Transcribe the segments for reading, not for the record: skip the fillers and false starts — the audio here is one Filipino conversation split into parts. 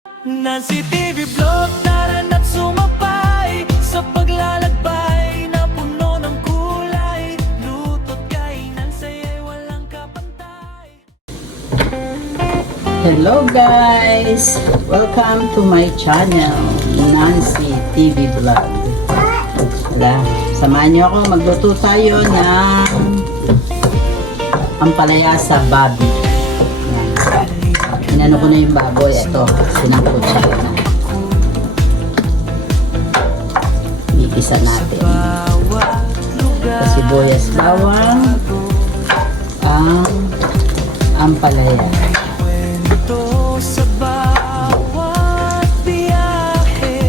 Nancy TV Vlog, narana't sumabay sa paglalakbay na puno ng kulay. Luto't kainan, saya'y walang kapantay. Hello guys! Welcome to my channel, Nancy TV Vlog. Wala, samahan niyo ako, magluto tayo ng ampalaya sa babi. Inano ko na yung baboy, ito, sinangkot siya na. Igisa natin. Ito, sibuyas, bawang, ang ampalaya. Sa bawat biyahe,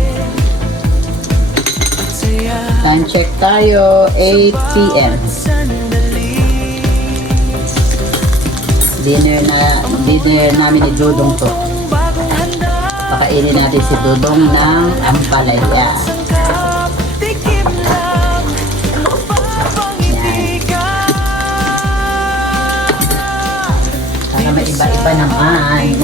Time check tayo, 8 p.m. Dinner namin ni Dudong to. Pakainin natin si Dudong ng ampalaya. Yan. Para may iba-iba naman.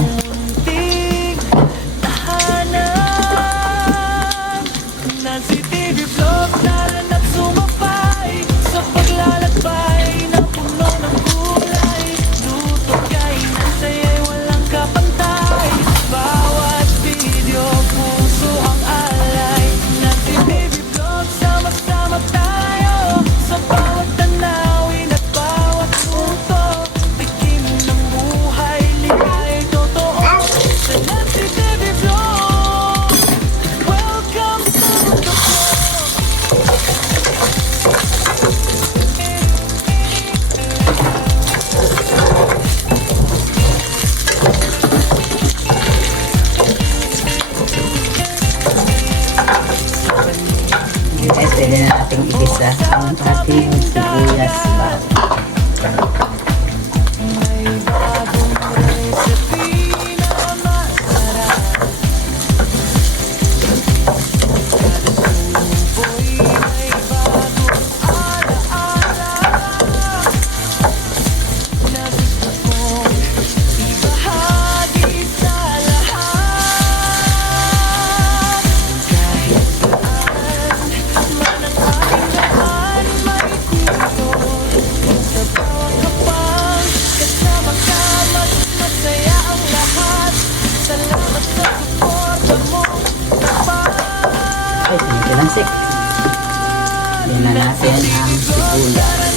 Nancy TV Vlog, narana't sumabay sa paglalakbay na puno ng kulay. Luto't kainan, saya'y walang kapantay. Bawat video, puso ang alay. Nancy TV Vlog, sama-sama tayo sa bawat tanawin at bawat punto. Tikim ng buhay, likay totoo sa Nancy TV Vlog. Welcome to the Guys, pwede na nating igisa ang ating sibuyas bago. Ay, sinito lang sik. Yan na natin ang sibuyas.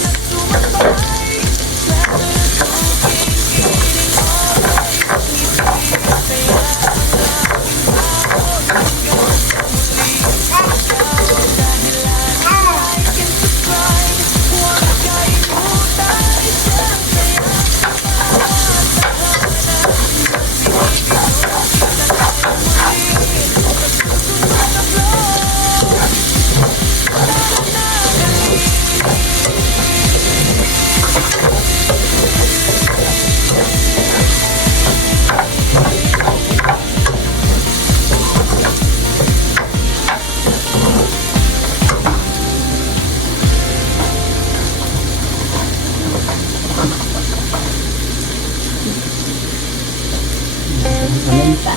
Paminta.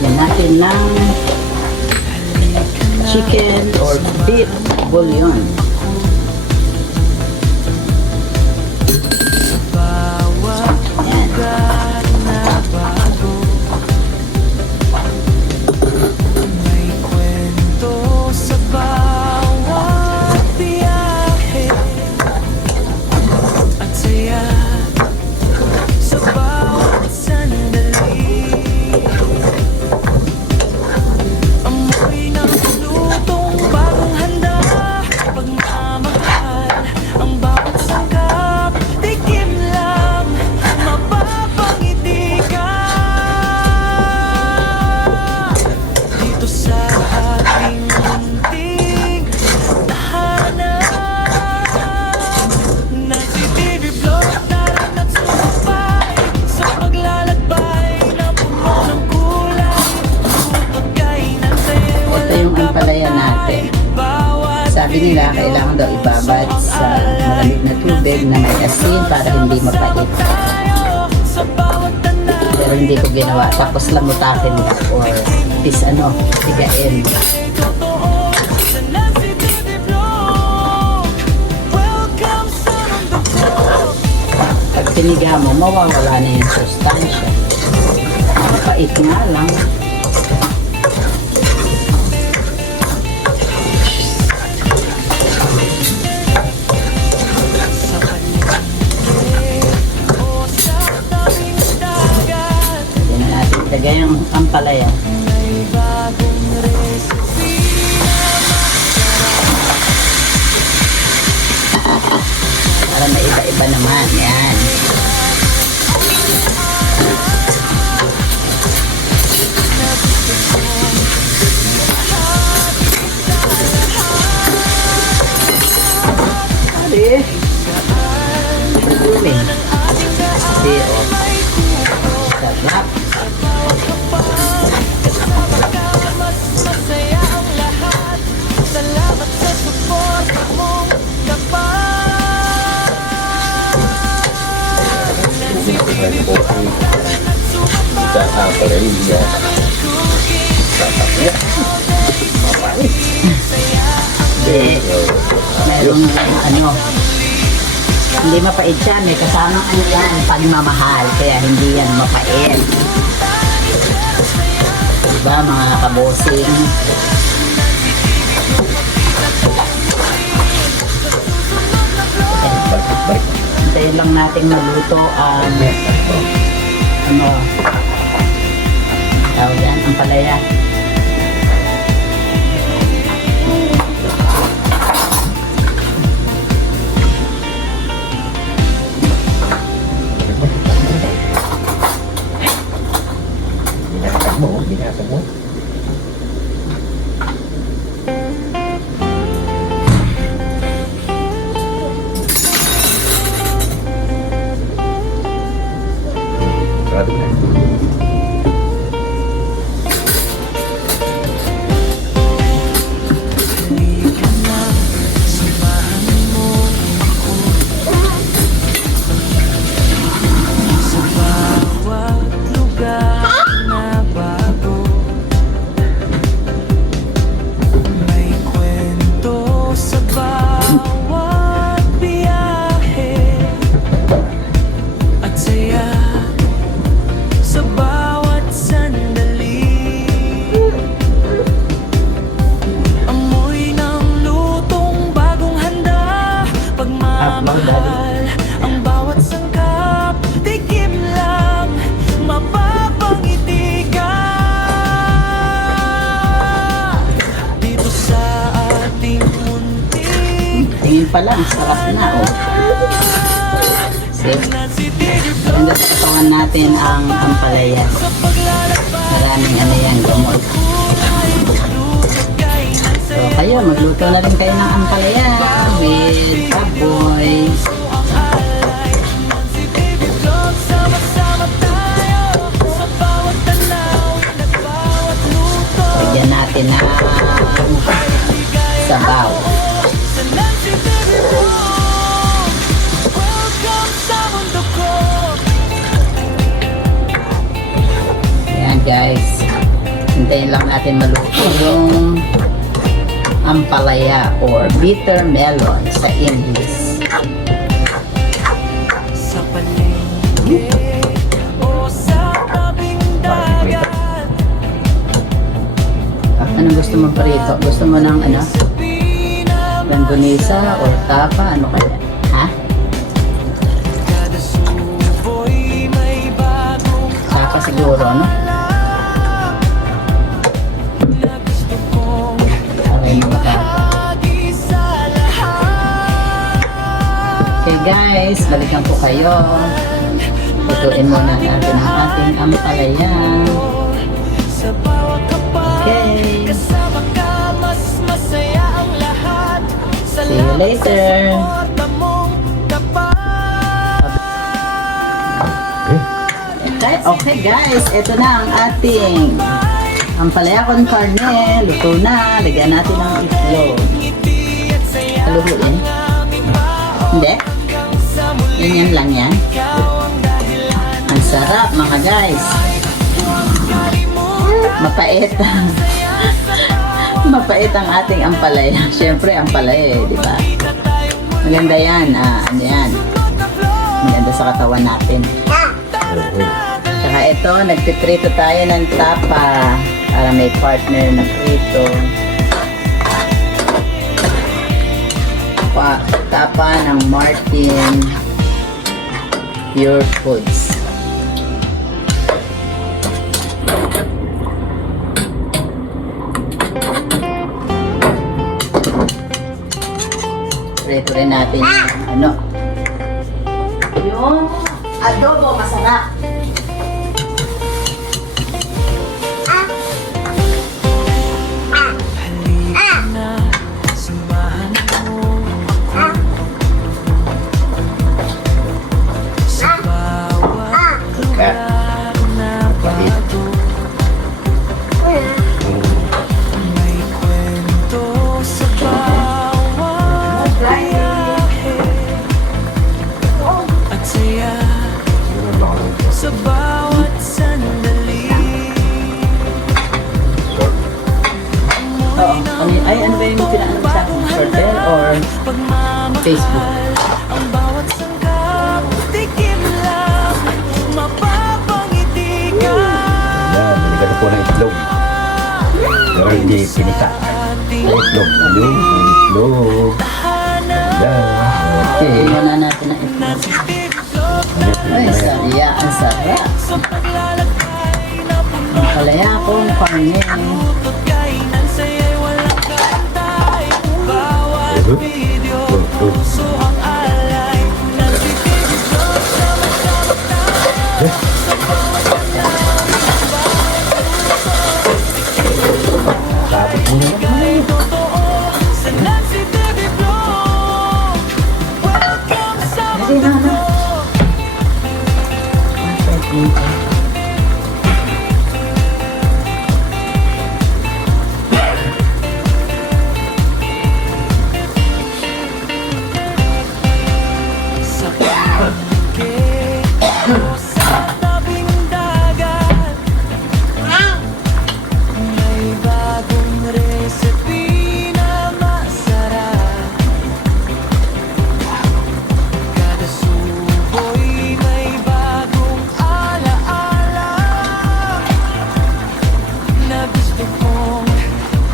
Yan natin ng chicken or beef bouillon. Amoy ng lutong bagong handa. Pag sabi nila, kailangan daw ibabad sa malamig na tubig na may asin para hindi mapait. Sa bawat tanaw Pero hindi ko ginawa. Tapos lamutakin or tigain. totoo sa Nancy TV Vlog. Welcome sa mundo ko. Pag piniga mo, mawawala na yung sustansya. Mapait nga lang. Sa paligid o sa tabing dagat, Hindi na natin ilagay ang ampalaya. may bagong recipe Para maiba-iba naman. Yan. Ari. Dumi. Di, oh. Sarap. mas masaya ang lahat. Salamat sa suporta mong tapat. Nancy TV Vlog, Kita apa lagi ya? Di. Merong hindi mapait yan. May kasamang yan, pagmamahal. Kaya hindi yan mapait. Diba mga kabosing? Hintayin lang natin maluto ang tawag yan, ang palaya. Binasa mo. Sarado na. halika na, samahan mo ako sa bawat lugar na bago. May kwento sa bawat biyahe at saya sa bawat sandali. Amoy ng lutong bagong handa, pagmamahal ang bawat sangkap. Tikim lang, mapapangiti ka dito sa ating munting Tingin pa lang, sarap na, oh. See? Nancy TV Vlog. Hanggang sa katawan natin ang ampalaya. Sa paglalakbay Maraming yan, gumot. kulay, lugay ng So, kayo, magluto na rin kayo ng ampalaya with paboy. alay. Nancy TV Vlog, sama-sama tayo sa bawat tanaw, nagbawat luto. Lagyan natin ng sabaw. Sa Nancy TV Vlog, welcome sa mundo ko. Ayan guys, hintayin lang natin maluto yung ampalaya or bitter melon sa English. Sa paligid o sa tabing dagat, Anong gusto mo parito? Gusto mo ng langgonisa or tapa? Ano kaya? Ha? kada suboy may bagong Tapa siguro, no? na gusto kong Okay, mga tapa. lagi sa lahat. Okay guys, balikan ko kayo. Lutuin muna natin ang ating ampalaya. Sa bawat kapal, Okay. kasama ka, mas masaya ang lahat. See you later. Suporta mong tapat. Okay guys, ito na ang ating ampalaya con carne. Luto na. Lagyan natin ng itlog. Ngiti at Haluhuin. Hindi? Ganyan lang yan. Ang sarap mga guys. Mapait. Mapait ang ating ampalaya. Siyempre ampalaya di ba? Maganda yan. Ano yan? Maganda sa katawan natin. Tsaka ito, nagtitrito tayo ng tapa para may partner na prito. Tapa ng Martin Pure Foods. Prito rin natin yung yung adobo masarap. Sa bawat sandali. Ay, ano ba yung pinaano sa akin? Shortel or Facebook? Ang bawat sangkap, tikim lang, mapapangiti ka. Yan, binigyan po ng itlog. Pero hindi pinita. Itlog. Itlog. Yan. Okay, muna natin ang itlog. Ay, ang sarap. Sa paglalakay na Ang palaya akong karne. putot kainan sa'yo'y walang katay. Bawat video, puso ang alay. Nagtitipid lang sa magkamata. Tapos mo naman. Ay totoo sa Nancy TV Vlog. Welcome sa mundo ko. Sa pagkikit ko sa tabing dagat, may bagong recipe na masarap. Kada subo'y may bagong alaala na gusto kong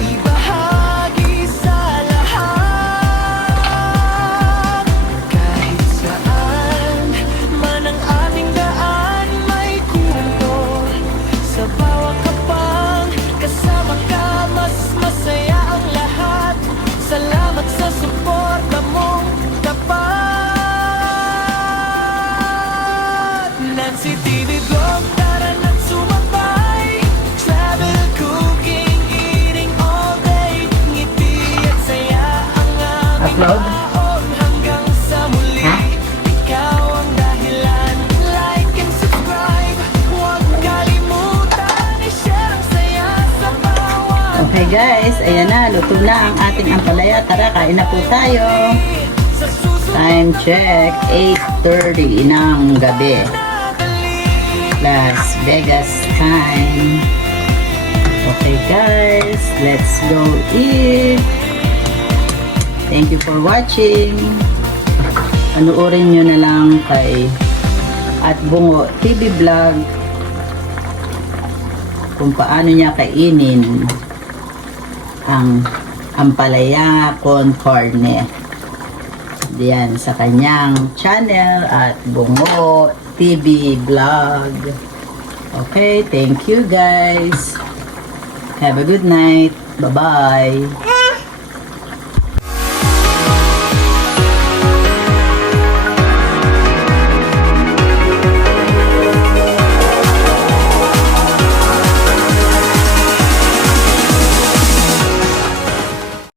ibahagi sa lahat. Kahit saan man ang ating daan, may kwento. Sa bawat kapang kasama ka, mas masaya ang lahat. Salamat sa suporta mong tapat. Nancy TV Vlog, tara na't sumabay. Travel, cooking, eating all day. Ngiti at saya ang aming Upload? baon hanggang sa muli. Ha? Ikaw ang dahilan. Like and subscribe. Huwag kalimutan i-share ang saya sa bawat Okay guys, ayan na. Luto na ang ating ampalaya. Tara, kain na po tayo. sa susunod Time check, 8:30 ng gabi. Las Vegas time. Okay guys, let's go eat. Thank you for watching. Panuorin nyo na lang kay at Bungo TV Vlog kung paano niya kainin ang ampalaya con carne. Diyan sa kanyang channel at Bungo TV Vlog. Okay, thank you guys. Have a good night. Bye-bye.